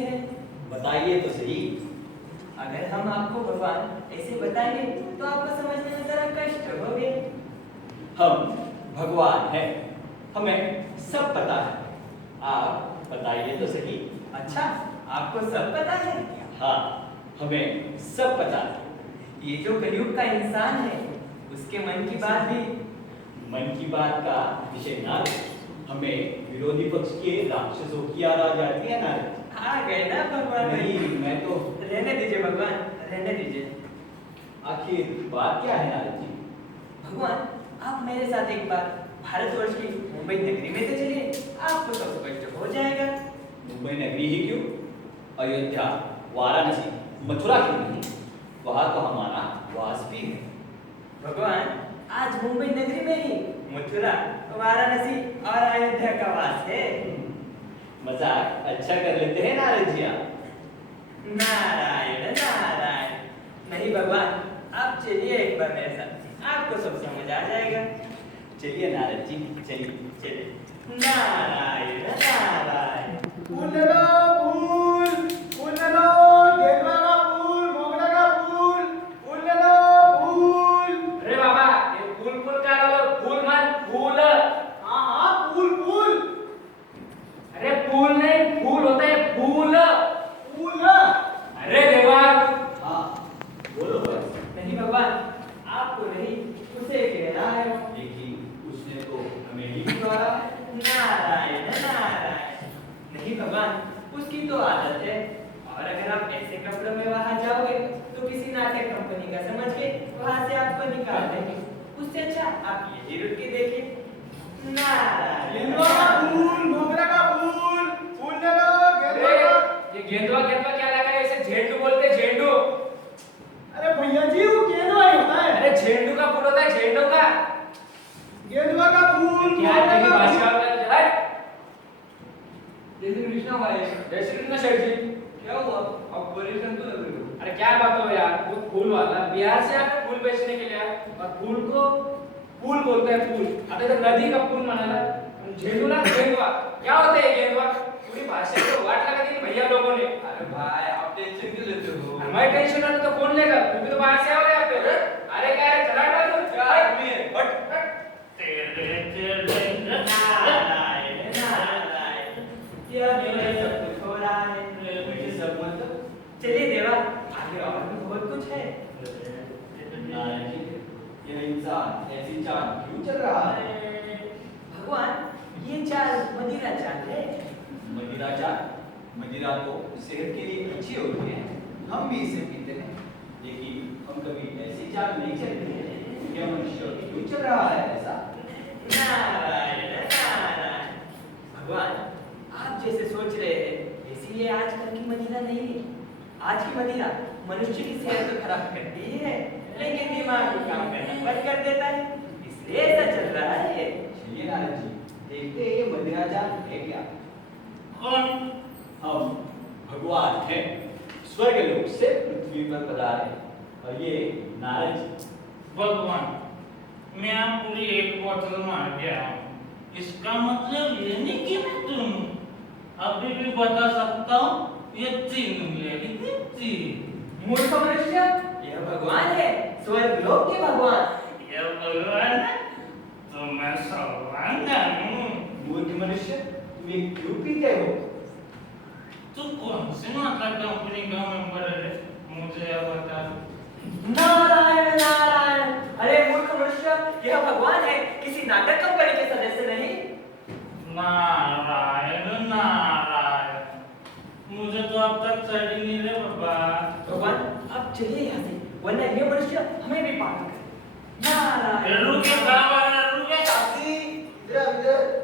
है? बताइए तो सही। अगर हम आपको भगवान ऐसे बताएंगे तो आपको समझने में जरा कष्ट होगे। हम भगवान हैं, हमें सब पता है। आप बताइए तो सही। अच्छा, आपको सब पता है? हाँ, हमें सब पता है। ये जो कलयुग का इंसान है उसके मन की बात भी मन की बात का विषय ना ले। हमें विरोधी पक्ष के राक्षसों की याद आ जाती है ना। आ गए ना भगवान। नहीं, मैं तो रहने दीजिए भगवान, रहने दीजिए। आखिर बात क्या है नारद जी? भगवान, आप मेरे साथ एक बार भारतवर्ष की मुंबई नगरी में तो चलिए, आपको सब स्पष्ट हो जाएगा। मुंबई नगरी ही क्यों? अयोध्या, वाराणसी, मथुरा क्यों नहीं? वहां तो हमारा वास भी है। भगवान, आज मुंबई नगरी में ही मथुरा, वाराणसी और अयोध्या का वास है। मजाक अच्छा कर लेते हैं नारद जी आप। नारायण नारायण। नहीं भगवान, आप चलिए एक बार मेरे साथ, आपको सब समझ आ जाएगा। चलिए नारद जी, चलिए। चलिए। नारायण नारायण। फूल ले लो, फूल ले लो, गेंदा का फूल, मोगरे का फूल ले लो, फूल। अरे बाबा, ये फूल का लो, फूल मत, फूल। हाँ, फूल। अरे फूल नहीं, फूल होता है फूल। फूल। अरे देवा, हाँ, बोलो बस। नहीं भगवान, आपको नहीं, उसे कहना है। देखिए, उसने तो हमें ही पुकारा। नारायण नारायण। नहीं भगवान, उसकी तो आदत है। और अगर आप ऐसे कपड़ों में वहां जाओगे तो किसी नाटक कंपनी का समझ के वहां से आपको निकाल देंगे। उससे अच्छा आप यही रुक के देखिए। नारायण गेंदा का फूल, मोगरे का फूल ले लो, गेंदा का। ये गेंदवा क्या लगा है? इसे झेंडू बोलते हैं, झेंडू। अरे भैया जी, वो गेंदा ही होता है। अरे झेंडू का फूल होता है, झेंडू का। गेंदा का फूल, क्या मोगरे तेरी का भाषा फूल। होता है? जय श्री कृष्ण भाई। जय श्री कृष्ण सेठ जी। क्या हुआ? आप परेशान तो लग रहे हो। अरे क्या बात हो यार, वो फूल वाला बिहार से आके फूल बेचने के लिए आया और फूल को फूल बोलते हैं, फूल। अब इधर नदी का फूल मनाना, झेंडू ना गेंदवा। क्या होता है गेंदवा? पूरी भाषा को वाट लगा दी भैया लोगों ने। अरे भाई, आप टेंशन क्यों लेते हो? मैं टेंशन ना तो कौन लेगा? तू भी तो बाहर से आ रहा है यहाँ पे। अरे क्या है, चला रहा तू? क्या आदमी है? हट। नारायण नारायण। यह मेरे सब कुछ हो रहा है। मुझे सब मतलब चलिए देवा, आगे और भी बहुत कुछ है। नारद जी, यह इंसान ऐसी चाल क्यों चल रहा है? भगवान, ये चाल मदिरा चाल है। मदिरा चाल? मदिरा तो सेहत के लिए अच्छी होती है, हम भी इसे पीते हैं। लेकिन हम कभी ऐसी चाल नहीं चलते हैं। यह मनुष्य क्यों चल रहा है ऐसा? नारायण नारायण। भगवान, आप जैसे सोच रहे हैं इसीलिए आजकल की मदिरा नहीं है। आज की मदिरा मनुष्य की सेहत तो खराब करती ही है, लेकिन दिमाग को काम करना बंद कर देता है, इसलिए ऐसा चल रहा है। चलिए नारद जी, देखते हैं ये मदिरा चाल है क्या। हम भगवान हैं, स्वर्ग लोक से पृथ्वी पर पधारे। और ये नारद जी। भगवान, मैं पूरी एक बोतल मार गया हूँ। इसका मतलब ये नहीं कि मैं तुम अभी भी बता सकता हूँ ये 3 उंगलियां कितनी। मूर्ख मनुष्य, यह भगवान है, स्वर्ग लोक के भगवान। ये भगवान है तो मैं सर्वांगन हूँ। मूर्ख मनुष्य, तुम ये क्यों पीते हो? तू कौन सी माता कंपनी का मेंबर है, मुझे अब बता। नारायण नारायण। अरे मूर्ख मनुष्य, यह भगवान है, किसी नाटक कंपनी के सदस्य नहीं। नारायण नारायण, मुझे तो अब तक चढ़ी नहीं रे बाबा। भगवान, आप चलिए यहाँ से, वरना ये मनुष्य हमें भी पागल करे। नारायण रुके बाबा, रुके। साथी, इधर।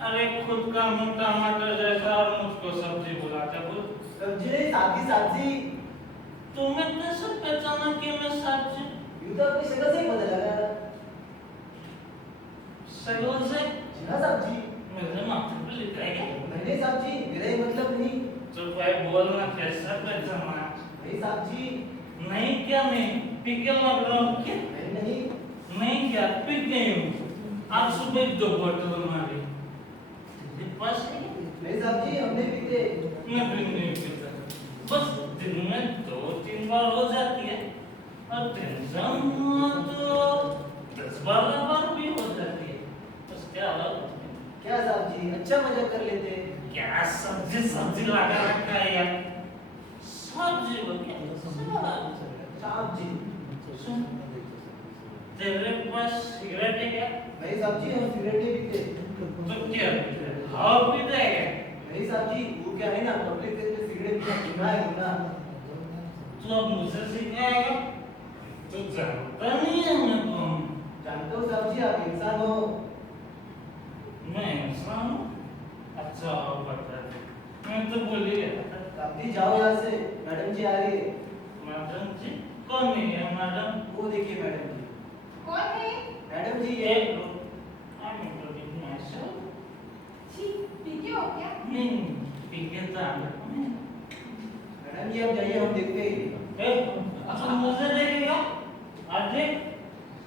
अरे खुद का मुंह टमाटर जैसा और मुझको सब्जी बुलाते बोल। सब्जी नहीं, सब्जी। तुम्हें कैसे पहचाना कि मैं सब्जी? यूं तो अपनी शक्ल से ही पता लगा। शक्ल से? हाँ, सब्जी। मेरे माथे पे लिखा है क्या? नहीं सब्जी, मेरा ही मतलब नहीं। तो भाई बोलना कैसा पहचाना? नहीं सब्जी। नहीं क्या, मैं पिके लग रहा हूँ क्या? नहीं। नहीं क्या, पिक गई हूँ। आज सुबह 2 बोतल मारी। बस नहीं सब्जी, हमने पीते। मैं भी नहीं पीता। बस दिन में 2-3 बार हो जाती है और टेंशन हुआ तो 10-12 बार भी हो जाती है। उसके अलावा क्या साहब जी, अच्छा मजा कर लेते। क्या सब्जी लगा रखा है यार। सब्जी साहब जी, सुन, तेरे पास सिगरेट है क्या? नहीं साहब जी, हम सिगरेट नहीं पीते। तो क्या हवा पीता है क्या? नहीं साहब जी, वो क्या है ना, पब्लिक प्लेस में सिगरेट पीना गुनाह है, गुनाह। तो अब मुझसे सिखाएगा? तो जानता नहीं है मैं कौन? जानते हो साहब जी, आप इंसान हो। मैं इंसान हूँ? अच्छा बता दे। मैं तो बोल ही रहा था। साहब जी जाओ यहाँ से, मैडम जी आ रही है। मैडम जी कौन नहीं है मैडम? वो देखिए मैडम जी। कौन है? मैडम जी ये एक I'm introducing myself. छी, पीके हो क्या? नहीं पीके तो मैं मैडम जी आप जाइए, हम देखते हैं। ए अच्छा मुझे देखेगा? आज देख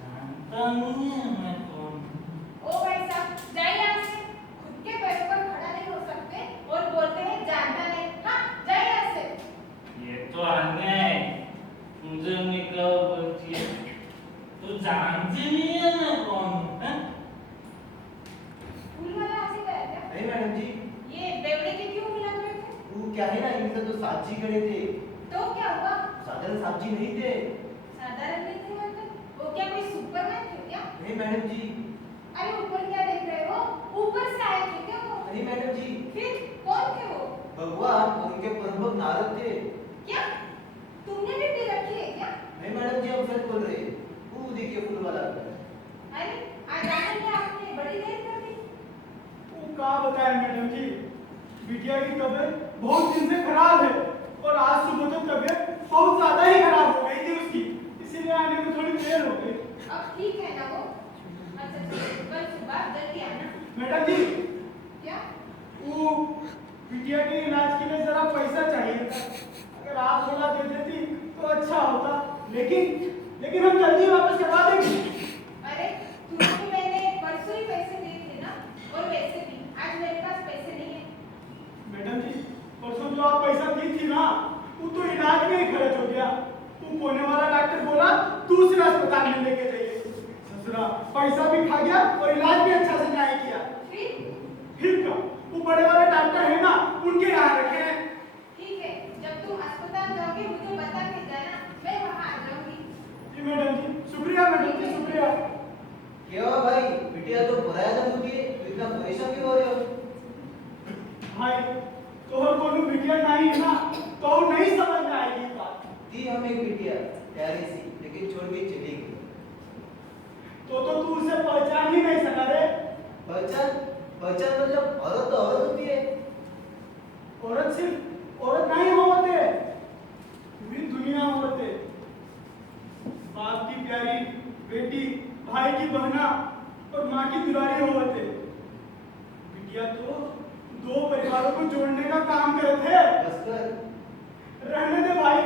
जानता नहीं है मैं कौन। ओ भाई साहब, जाइए यहाँ से। खुद के पैरों पर खड़ा नहीं हो सकते और बोलते हैं जानता नहीं। हाँ, जाइए यहाँ से। ये तो अन्याय है। मुझे निकल बोलती है तू जानती नहीं है मैं कौन हूँ, हैं? फूल वाला आपसे गया क्या? नहीं मैडम जी, ये बेवड़े के क्यों मिला रहे थे? वो क्या है ना, इनसे तो साहब जी खड़े थे। तो क्या हुआ? साधारण साहब जी नहीं थे। साधारण नहीं थे मतलब? वो क्या कोई सुपरमैन थे क्या? नहीं मैडम जी। अरे ऊपर क्या देख रहे हो? ऊपर से आए थे क्या वो? नहीं मैडम जी, फिर कौन थे वो? भगवान और उनके प्रमुख नारद थे। क्या? तुमने भी पी रखी है क्या? नहीं मैडम जी, हम सच बोल रहे हैं। वो देखिए फूल वाला। अरे आज आने में आपने बड़ी देर कर दी। वो क्या बताएं मैडम जी, बिटिया की तबीयत बहुत दिन से खराब है और आज सुबह तो तबीयत बहुत ज्यादा ही खराब हो गई थी उसकी, इसीलिए आने में थोड़ी देर हो गई। अब ठीक है ना वो? अच्छा चलो, कल सुबह जल्दी आना। मैडम जी, क्या? वो बिटिया के इलाज के लिए जरा पैसा चाहिए था, अगर आप थोड़ा दे देती तो अच्छा होता, लेकिन हम जल्दी वापस करवा देंगे। अरे तुमको मैंने परसों ही पैसे दिए थे ना, और वैसे भी आज मेरे पास पैसे नहीं है। मैडम जी, परसों जो आप पैसा दी थी ना, वो तो इलाज में ही खर्च हो गया। वो कोने वाला डॉक्टर बोला दूसरे अस्पताल में लेके जाइए। ससुरा पैसा भी खा गया और इलाज भी अच्छा से नहीं किया। फिर का वो बड़े वाले डॉक्टर है ना, उनके यहाँ रखे हैं। ठीक है, जब तुम अस्पताल जाओगे मुझे बता के जाना, मैं वहाँ आ जाऊंगी। जी मैडम जी, शुक्रिया मैडम जी, शुक्रिया। क्या हुआ भाई, बिटिया तो पराया था मुझे, तो इतना परेशान क्यों हो रहे हो? भाई तोहर कोनो बिटिया नहीं है ना, तो नहीं समझ में आएगी बात। थी हमें एक बिटिया प्यारी सी, लेकिन छोड़ के चली गई। तो तू उसे पहचान ही नहीं सका रे। पहचान पहचान मतलब औरत तो औरत होती है। औरत सिर्फ औरत नहीं होते, पूरी दुनिया होते। बाप की प्यारी बेटी, भाई की बहना और माँ की दुलारी होते। बिटिया तो दो परिवारों को जोड़ने का काम करे थे। बस कर। रहने दे भाई,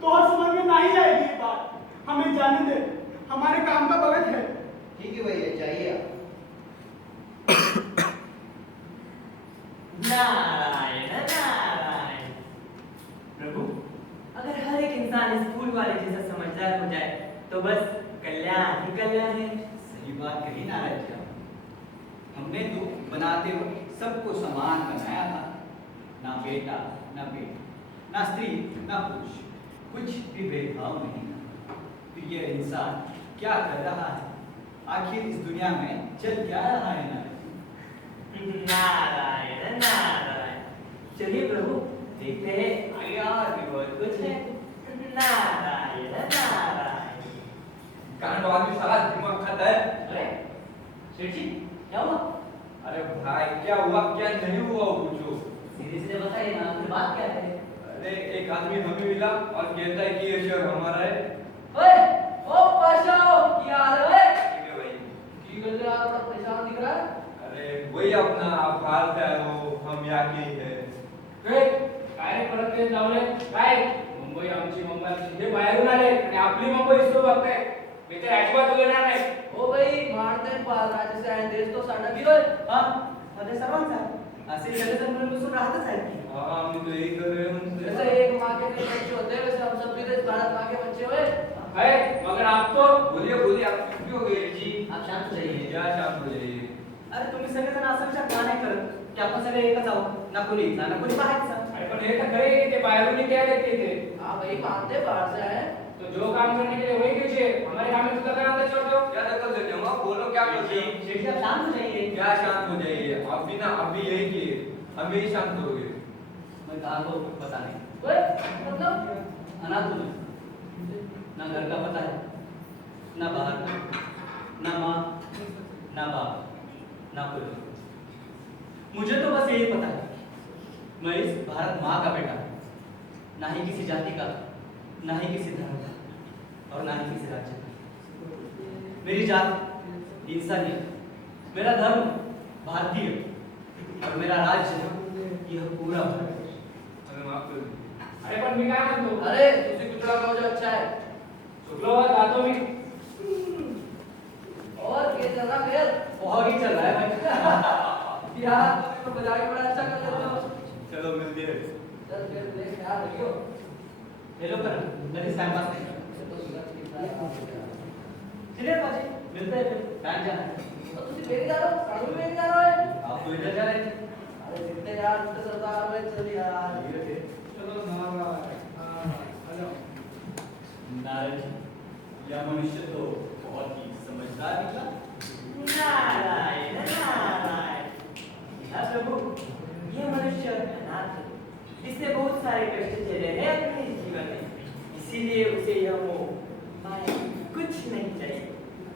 तो और समझ में नहीं आएगी ये बात, हमें जाने दे, हमारे काम का वक्त है। ठीक है भैया, चाहिए आप। नारायण नारायण। प्रभु, अगर हर एक इंसान इस फूल वाले जैसा समझदार हो जाए तो बस कल्याण ही कल्याण है। सही बात कही नारायण जी। हमने तो बनाते वक्त सबको समान बनाया था, ना बेटा ना बेटी, ना स्त्री ना पुरुष, कुछ भी भेदभाव नहीं था। तो ये इंसान क्या कर रहा है? आखिर इस दुनिया में चल क्या रहा है नारायण? नारायण नारायण। चलिए प्रभु, देखते हैं आगे और भी बहुत कुछ है। नारायण नारायण। कांड आदमी साला दिमाग खाता है। अरे सेठ जी, क्या हुआ? अरे भाई क्या हुआ क्या नहीं हुआ वो पूछो। सीधे सीधे बताइए ना, आपकी बात क्या है? अरे एक आदमी हमें मिला और कहता है कि ये शहर हमारा है। ओए, ओ पाशाओ, क्या हाल है? ठीक है भाई। की गल रहा, बड़ा परेशान दिख रहा है। अरे वही अपना आप हाल है वो, हम यहाँ के ही है। काय परत ते लावले काय मुंबई आमची मुंबई हे बाहेरून आले आणि आपली मुंबई इसरो बघताय मी तर अजिबात उघडणार नाही ओ भाई, भारत पाल राज्य से आए देश तो साडा भी होय. हां, मध्ये सर्वांचा. असे सगळेजण बसून राहतच आहेत की. हाँ हम तो यही कर रहे हैं उनसे। जैसे एक माँ के कई बच्चे होते हैं वैसे हम सब भी तो भारत माँ के बच्चे हुए। है मगर आप तो बोलिए बोलिए आप क्यों गए जी? आप शांत हो जाइए। क्या शांत हो जाइए? अरे तुम्ही सगळेजण असं विचार का नाही करत की आपण सगळे एकच आहोत, ना कोणी इथला ना कोणी बाहेरचा. अरे पण हे तर खरे की ते बाहेरून ही क्या लेते थे हाँ भाई मानते हैं बाहर से आए। तो जो काम करने के लिए वही कीजिए, हमारे काम में तो दखल अंदाज छोड़ दो। क्या दखल देते हो आप? बोलो क्या करते हो? शेठ साहब शांत हो जाइए. क्या शांत हो जाइए? आप भी ना आप भी यही किए, हम भी शांत हो गए। मैं कहा तो पता नहीं. ओए, मतलब अनाथ हूँ मैं. ना घर का पता है, ना बाहर का, ना माँ, ना बाप, ना कोई. मुझे तो बस यही पता है, मैं इस भारत माँ का बेटा हूँ. ना ही किसी जाति का, ना ही किसी धर्म का, और ना ही किसी राज्य का. मेरी जात इंसानियत, मेरा धर्म भारतीय, और मेरा राज्य यह पूरा भारत. हमें माफ कर दीजिए। अरे पण मी काय म्हणतो, अरे तुझे कुतरा का जो अच्छा है। चुकलो जातो मी. और ये चल रहा फिर? बहुत ही चल रहा है भाई. यार तुम तो मजाक बड़ा अच्छा कर लेते हो। चलो मिलते हैं। चल फिर देख यार रखियो। हेलो कर, मेरे टाइम पास नहीं. चलो सूरज की तरह। चलिए बाजी, मिलते हैं फिर. बैंक जाना है. तो तुझे मेरी जा रहा हो, साधु में जा रहा है। आप तो इधर जा रहे थे. अरे जितने यार जितने सरदार में चल यार। चलो नारायण. आ जाओ. नारायण, यह मनुष्य तो बहुत ही समझदार निकला. नारायण नारायण. हाँ प्रभु, ये मनुष्य अनाथ है. इसने बहुत सारे कष्ट झेले हैं अपने जीवन में, इसीलिए उसे यह मोह माया कुछ नहीं चाहिए.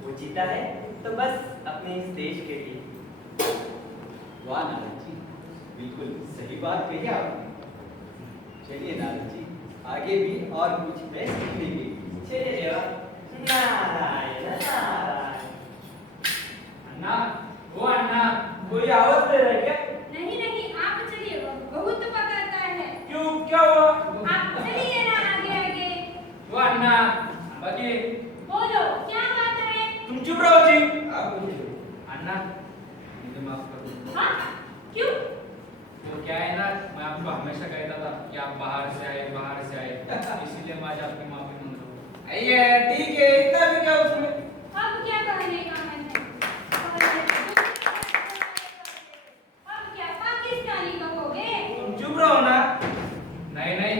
वो जीता है तो बस अपने इस देश के लिए. वाह नारद जी, बिल्कुल सही बात कही आपने. चलिए नारद जी, आगे भी और कुछ मैं सीखेंगे. चलिए देवा. नारायण नारायण. अण्णा, ओ अण्णा, कोई आवाज दे रहा है क्या? नहीं नहीं आप चलिए, बहुत पकड़ता है. क्यों, क्या हुआ? आप चलिए ना आगे आगे. ओ अण्णा, बाकी बोलो क्या बात है? तुम चुप रहो जी. आप बोलिए। अण्णा मुझे माफ कर दो। हाँ क्यों? वो क्या है ना, मैं आपको हमेशा कहता था कि आप बाहर से आए, इसीलिए मैं आज आपकी माफी मांग रहा हूँ। आइए, ठीक है, इतना भी क्या उसमें. अब क्या कहने का मन है? अब क्या पाकिस्तानी कहोगे? तुम चुप रहो ना. नहीं नहीं,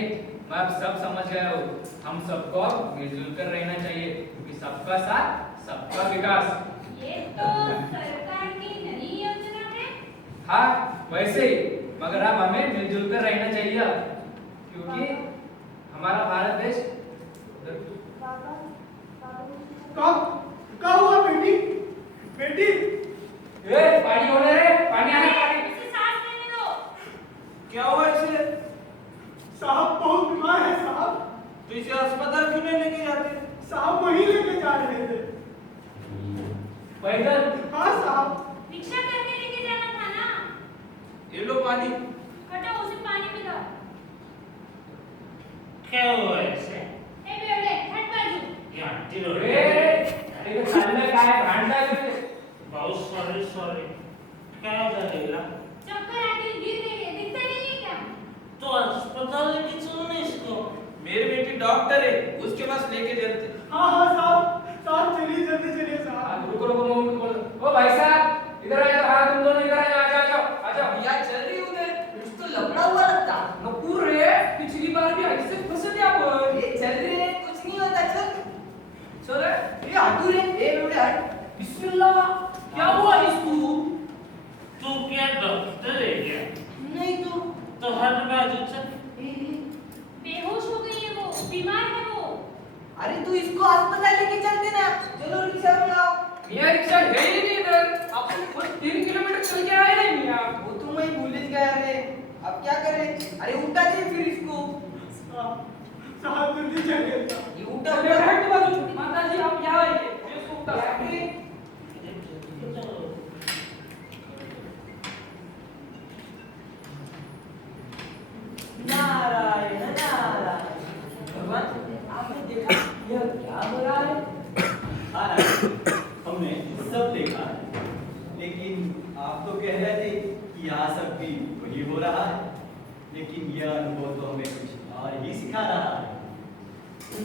मैं अब सब समझ गया हूँ। हम सबको मिलजुल कर रहना चाहिए, क्योंकि सबका साथ सबका विकास. ये तो सरकार की नई योजना है. हाँ वैसे ही, मगर अब हमें मिलजुल कर रहना चाहिए, क्योंकि हमारा भारत देश का हुआ बेटी? बेटी पानी होने रे, पानी आने पानी. इसे सांस लेने दो. क्या हुआ इसे? साहब बहुत बीमार है साहब. तो इसे अस्पताल क्यों नहीं लेके जाते? साहब वहीं लेके जा रहे थे. पैदल. हाँ साहब. रिक्शा करके लेके जाना था ना. ये लो पानी. हटाओ उसे पानी पिलाओ. क्या हुआ ऐसे? ए बेवड़े हट बाजू. या दिलो रे अरे तो चाललं काय भांडता तुम्ही. बहुत सॉरी क्या करेगा? चक्कर आके गिर गई है, दिखता नहीं है क्या? तो अस्पताल लेके चलो ना इसको. मेरी बेटी डॉक्टर है, उसके पास लेके जाते. हाँ हाँ साहब. साहब चलिए जल्दी चलिए साहब. हाँ, रुको रुको रुको रुको. ओ भाई साहब इधर आ जाओ. हाँ तुम दोनों इधर आ जाओ. आ जाओ. भैया चल रही उधर, कुछ तो लफड़ा हुआ लगता। नपूर रे, पिछली बार भी ऐसे फंसे थे आप. ये चल रही है, कुछ नहीं होता चल। चल रे. ये हटू रे, ए बेवड़े हट। बिस्मिल्लाह, क्या हुआ इसको? तू क्या डॉक्टर है क्या? नहीं तो हट बाजू चल. बेहोश हो गई है वो, बीमार है वो. अरे तू इसको अस्पताल लेके चलते ना। चलो रिक्शा में आओ। मियाँ रिक्शा है ही नहीं इधर. अपन खुद 3 किलोमीटर चल के आए नहीं मियाँ. वो तो मैं भूल ही गया रे। अब क्या करें? अरे उठा दे फिर इसको। साहब जल्दी चलिए. ये उठा अरे हट बाजू. माताजी आप यहाँ आइए, मैं इसको उठा सकती हूँ. नारायण नारायण. भगवान, आपने देखा यह क्या हो रहा है? हाँ नारद, हमने सब देखा है. लेकिन आप तो कह रहे थे कि यहाँ सब भी सिखा रहा है।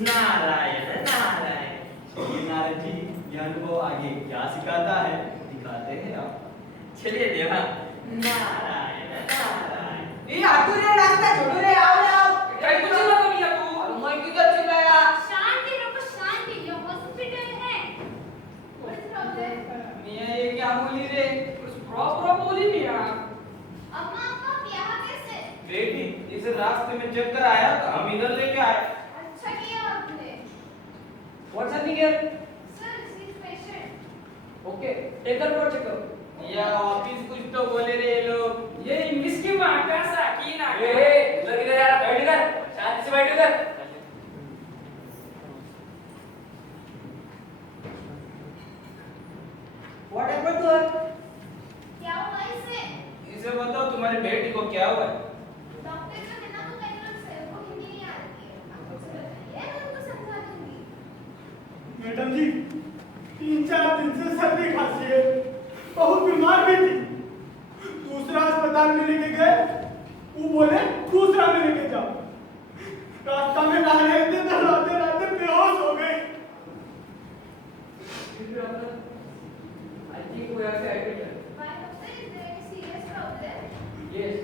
नारायण नारायण। चलिए नारद जी, यह अनुभव आगे क्या सिखाता है दिखाते हैं आप। चलिए देवा। नारायण नारायण। ये आतू रे रास्ता छोड़ो रे, आओ रे आओ। कहीं कुछ ना तो मिला तू। और मैं किधर चिल्लाया? शांति रखो, शांति। ये हॉस्पिटल है। What is problem? मियां ये क्या बोली रे? कुछ प्रॉपर बोली नहीं यार। अम्मा आपका ब्याह कैसे? बेटी, इस रास्ते में चक्कर आया तो हम इधर लेके आए। अच्छा किया आपने। What's happening here? Sir, she is patient. Okay, take her for checkup. या ऑफिस कुछ तो बोले रे ये लोग। ये इंग्लिश की भाषा साकी ना। ए, उधर किधर यार? बैठ इधर। शांति से बैठ इधर। What happened to her? क्या हुआ इसे? इसे बताओ तुम्हारी बेटी को क्या हुआ है? डॉक्टर का कहना तो कहीं से वो हिंदी नहीं आती है। आप मुझसे बताइए, मैं उनको समझा दूंगी। मैडम जी, 3-4 दिन से सर्दी खांसी है, बहुत बीमार भी थी। दूसरा अस्पताल में लेके गए, वो बोले दूसरा में लेके जाओ। रास्ता में ला रहे थे तो राते बेहोश हो गई। I think we have to admit her. Why, doctor, is there any serious problem? Yes,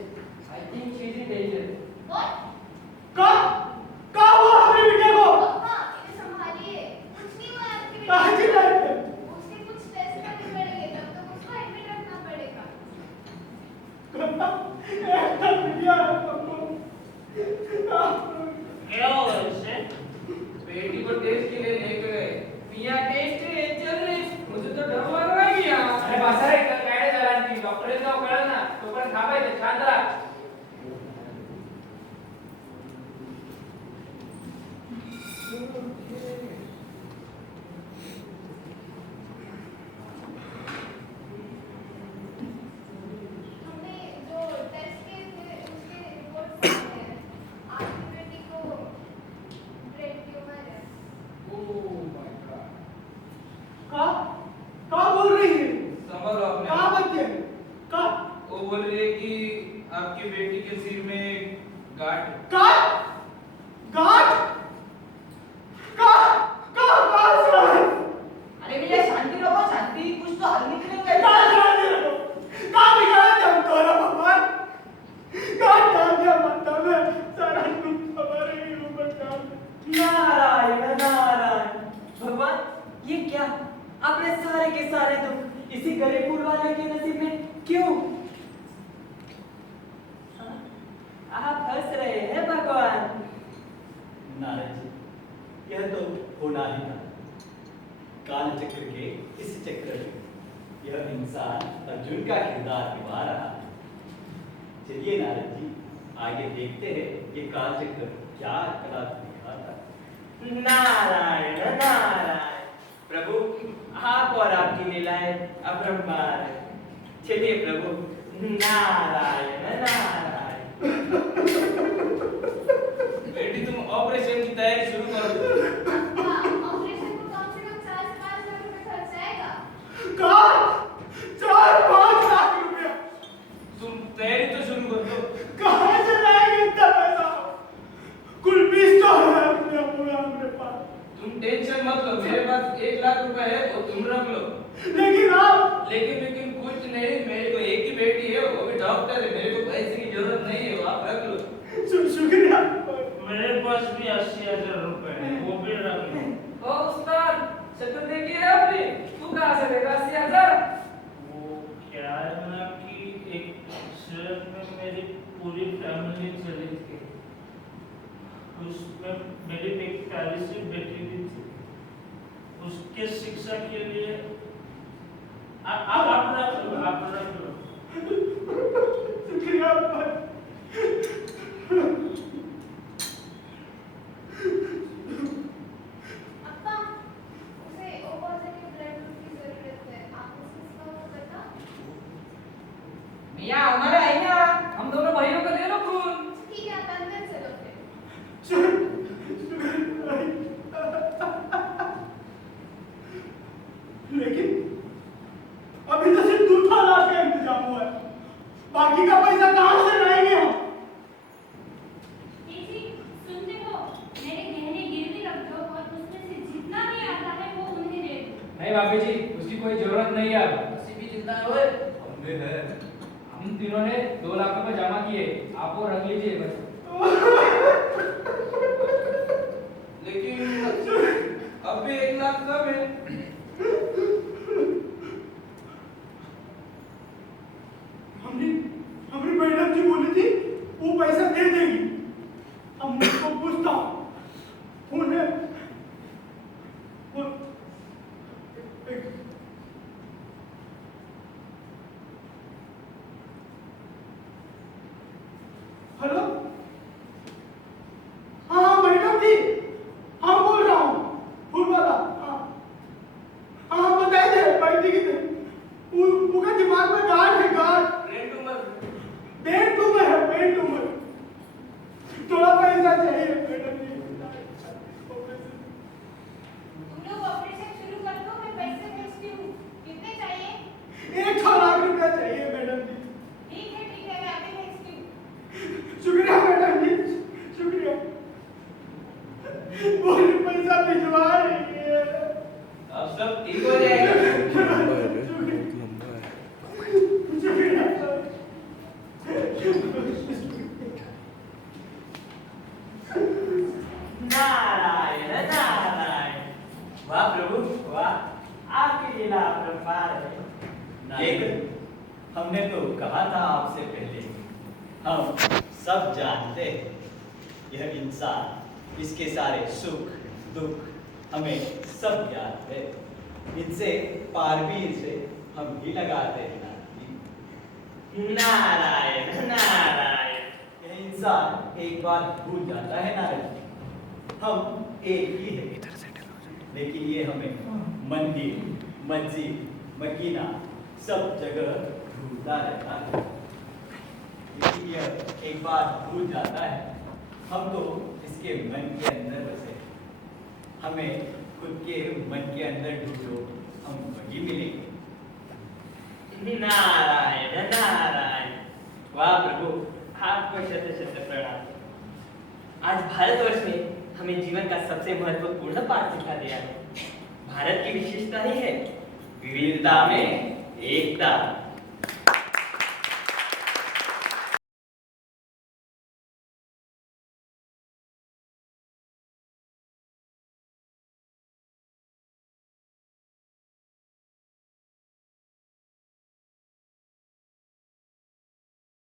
I think she is in danger. What? कहाँ वो अपने बेटे को? अम्मा, इन्हें संभालिए। कुछ नहीं हुआ आपकी बेटी कहाँ को। चिल्लाए थे? उसके कुछ टेस्ट करने पड़ेंगे, तब तक उसको एडमिट रखना पड़ेगा। क्या हुआ इसे? बेटी को टेस्ट के लिए लेके गए। मियां टेस्ट चल रही। मुझे तो डर लग रहा है मियां। अरे बसा रे, काय झाला डॉक्टर जाऊ कळलं ना. तोपर्यंत थांबायचं, शांत राहा. हमने जो टेस्ट किए थे, उसके रिपोर्ट्स आए हैं। आपकी बेटी को ब्रेन ट्यूमर है। Oh my God. कहाँ बोल रही है? संभालो अपने कहाँ आप। बच्चे? कहाँ? वो बोल रही है कि आपकी बेटी के सिर में गांठ। गांठ? गांठ? कहाँ से है? अरे भैया शांति रखो, शांति। कुछ तो हल निकलेगा। कहाँ से है? कहाँ निकाला तुम तोरा भगवान? कहाँ डाल दिया माता में? सारा दुख हमारे ही ऊपर डाल दिया। नारायण नारायण। भगवान, ये क्या? आपने सारे के सारे दुख इसी गरीब फूल वाले के नसीब में क्यों? हाँ? आप हंस रहे हैं भगवान। नारद जी, यह तो होना ही था। काल चक्र के इस चक्र में यह इंसान अर्जुन का किरदार निभा रहा है। चलिए नारद जी, आगे देखते हैं ये काल चक्र क्या कला दिखाता है। नारायण नारायण। प्रभु, आप और आपकी लीलाएं अपरंपार है। चलिए प्रभु। नारायण नारायण। बेटी, तुम ऑपरेशन की तैयारी शुरू करो। हाँ, ऑपरेशन को कम से कम 4 से 5 लाख रुपए खर्च आएगा। कहाँ? 4-5 लाख रुपया? तुम तैयारी तो शुरू कर दो। कहाँ से लाएंगे इतना पैसा? कुल 20 तो है अपने पास। तुम टेंशन मत लो, मेरे पास 1 लाख रुपए है, वो तुम रख लो। लेकिन आप लेकिन कुछ नहीं, मेरे को एक ही बेटी है, वो भी डॉक्टर है, मेरे को पैसे की जरूरत नहीं है, वो आप रख लो। शुक्रिया। मेरे पास भी 80,000 रुपए है, वो भी रख लो। ओ उस्ताद, शक्ल देखी है आपने? तू कहाँ से लेगा 80,000? वो क्या है ना कि एक शहर में मेरी पूरी फैमिली चली थी, उसमें मेरी एक प्यारी सी बेटी भी थी। उसके शिक्षा के लिए आप रख लो, आप रख लो। शुक्रिया। अप्पा, उसे O पॉजिटिव ब्लड ग्रुप की जरूरत है। आप उसे इसका वो बता। मियां हमारा है ना। हम दोनों भाइयों को दे लो खून. ठीक है, आप अंदर चलो फिर। लेकिन अभी तो सिर्फ 2 लाख का इंतजाम हुआ है, बाकी का पैसा कहाँ से लाएंगे हम? जी, सुनते हो? भाभी जी, उसकी कोई जरूरत नहीं है अब। किसी भी चिंता न होए। हमने है हम तीनों ने 2 लाख रुपए जमा किए, आप वो रख लीजिए बस। लेकिन अब भी 1 लाख कम है। हमने मैडम जी बोली थी वो पैसा दे देगी। हम उसको पूछता उन्हें हेलो, हाँ मैडम जी, हाँ बोल रहा हूँ फूल वाला। हाँ बताइए पार्टी की उनका दिमाग में गांठ है, गांठ। Brain tumour. पेट ट्यूमर है, पेट ट्यूमर। थोड़ा पैसा चाहिए मैडम जी। तुम लोग ऑपरेशन शुरू कर दो, मैं पैसे भेजती हूँ। कितने चाहिए? 1 लाख रुपया चाहिए मैडम जी। ठीक है, मैं अभी भेजती हूँ। शुक्रिया मैडम जी, शुक्रिया। बोली पैसा भिजवा रही है। अब सब ठीक हो जाएगा। शुक्रिया। नारायण नारायण, वाह प्रभु वाह, आपकी लीला अपरंपार है। लेकिन हमने तो कहा था आपसे पहले, हम सब जानते हैं यह इंसान, इसके सारे सुख दुख हमें सब याद है। इनसे पारवीर से हम ही लगाते हैं नारायण। नारायण नारायण, यह इंसान एक बार भूल जाता है नारायण, हम एक ही है, लेकिन ये हमें मंदिर मस्जिद मकीना सब जगह ढूंढता रहता है। लेकिन यह एक बार भूल जाता है, हम तो इसके मन के अंदर बसे, हमें खुद के मन के अंदर ढूंढो, हम वही मिलेंगे। नारायण नारायण, वाह प्रभु, आपको शत शत प्रणाम। आज भारतवर्ष ने हमें जीवन का सबसे महत्वपूर्ण पाठ सिखा दिया है। भारत की विशेषता ही है विविधता में एकता।